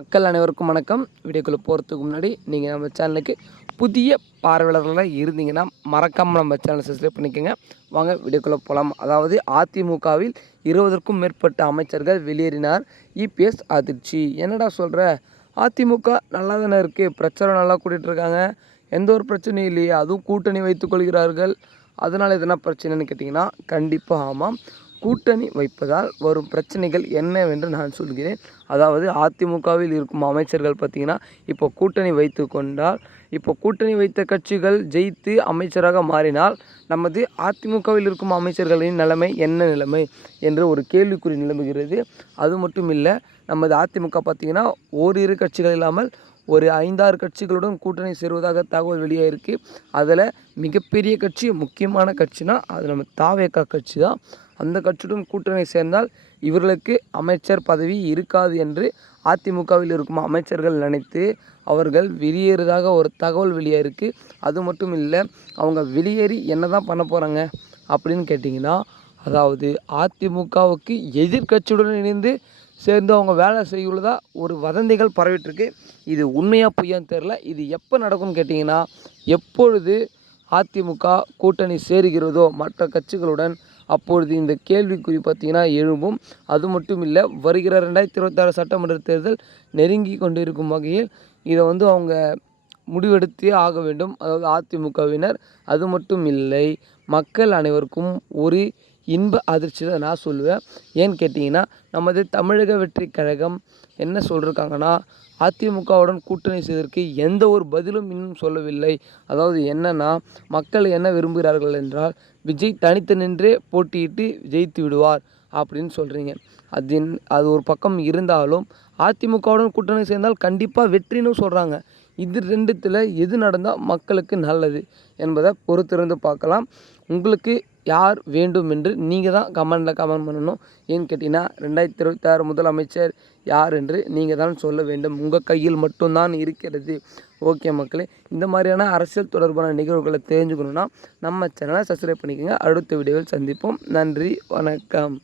மக்கள் அனைவருக்கும் வணக்கம். வீடியோக்குள்ளே போகிறதுக்கு முன்னாடி நீங்கள் நம்ம சேனலுக்கு புதிய பார்வையாளர்களாக இருந்தீங்கன்னா மறக்காமல் நம்ம சேனலை சப்ஸ்கிரைப் பண்ணிக்கோங்க. வாங்க வீடியோக்குள்ளே போகலாம். அதாவது அதிமுகவில் 20க்கும் மேற்பட்ட அமைச்சர்கள் வெளியேறினார். இபிஎஸ் அதிர்ச்சி. என்னடா சொல்கிற? அதிமுக நல்லா தானே இருக்குது, பிரச்சாரம் நல்லா கூட்டிகிட்டு இருக்காங்க, எந்த ஒரு பிரச்சனையும் இல்லையே, அதுவும் கூட்டணி வைத்துக் கொள்கிறார்கள், அதனால் எதனா பிரச்சனைன்னு கேட்டிங்கன்னா கண்டிப்பாக ஆமாம். கூட்டணி வைப்பதால் வரும் பிரச்சனைகள் என்னவென்று நான் சொல்கிறேன். அதாவது அதிமுகவில் இருக்கும் அமைச்சர்கள் பார்த்திங்கன்னா இப்போ கூட்டணி வைத்து கொண்டால், இப்போ கூட்டணி வைத்த கட்சிகள் ஜெயித்து அமைச்சராக மாறினால் நமது அதிமுகவில் இருக்கும் அமைச்சர்களின் நிலைமை என்ன நிலைமை என்று ஒரு கேள்விக்குறி நிலவுகிறது. அது மட்டும் இல்லை, நமது அதிமுக பார்த்திங்கன்னா ஓரிரு கட்சிகள் இல்லாமல் ஒரு 5-6 கட்சிகளுடன் கூட்டணி சேருவதாக தகவல் வெளியாகிருக்கு. அதில் மிகப்பெரிய கட்சி, முக்கியமான கட்சினா அது நம்ம தாவேகா கட்சி தான். அந்த கட்சியுடன் கூட்டணி சேர்ந்தால் இவர்களுக்கு அமைச்சர் பதவி இருக்காது என்று அதிமுகவில் இருக்கும் அமைச்சர்கள் நினைத்து அவர்கள் வெளியேறுவதாக ஒரு தகவல் வெளியாகிருக்கு. அது மட்டும் இல்லை, அவங்க வெளியேறி என்ன தான் பண்ண போகிறாங்க அப்படின்னு கேட்டிங்கன்னா, அதாவது அதிமுகவுக்கு எதிர்கட்சியுடன் இணைந்து சேர்ந்து அவங்க வேலை செய்யுள்ளதா ஒரு வதந்திகள் பரவிட்டுருக்கு. இது உண்மையாக பொய்யான்னு தெரில. இது எப்போ நடக்கும்னு கேட்டிங்கன்னா, எப்பொழுது அதிமுக கூட்டணி சேருகிறதோ மற்ற கட்சிகளுடன், அப்பொழுது இந்த கேள்விக்குறி பார்த்திங்கன்னா எழும்பும். அது மட்டும் இல்லை, வருகிற 2026 சட்டமன்ற தேர்தல் நெருங்கி கொண்டிருக்கும் வகையில் இதை அவங்க முடிவெடுத்தே ஆக வேண்டும், அதாவது அதிமுகவினர். அது மட்டும் இல்லை, மக்கள் அனைவருக்கும் ஒரு இன்ப அதிர்ச்சி தான் நான் சொல்லுவேன். ஏன்னு கேட்டிங்கன்னா, நமது தமிழக வெற்றி கழகம் என்ன சொல்லியிருக்காங்கன்னா, அதிமுகவுடன் கூட்டணி செய்வதற்கு எந்த ஒரு பதிலும் இன்னும் சொல்லவில்லை. அதாவது என்னென்னா, மக்கள் என்ன விரும்புகிறார்கள் என்றால், விஜய் தனித்து நின்றே போட்டியிட்டு ஜெயித்து விடுவார் அப்படின்னு சொல்கிறீங்க. அது ஒரு பக்கம் இருந்தாலும் அதிமுகவுடன் கூட்டணி சேர்ந்தால் கண்டிப்பாக வெற்றின்னு சொல்கிறாங்க. இது ரெண்டுத்தில் எது நடந்தால் மக்களுக்கு நல்லது என்பதை பொறுத்திருந்து பார்க்கலாம். உங்களுக்கு யார் வேண்டும் என்று நீங்கள் தான் கமெண்ட் பண்ணணும். ஏன்னு கேட்டிங்கன்னா, 2026 முதலமைச்சர் யார் என்று நீங்கள் தான் சொல்ல வேண்டும். உங்கள் கையில் மட்டும்தான் இருக்கிறது. ஓகே மக்களே, இந்த மாதிரியான அரசியல் தொடர்பான நிகழ்வுகளை தெரிஞ்சுக்கணுன்னா நம்ம சேனலை சப்ஸ்கிரைப் பண்ணிக்கோங்க. அடுத்த வீடியோவில் சந்திப்போம். நன்றி, வணக்கம்.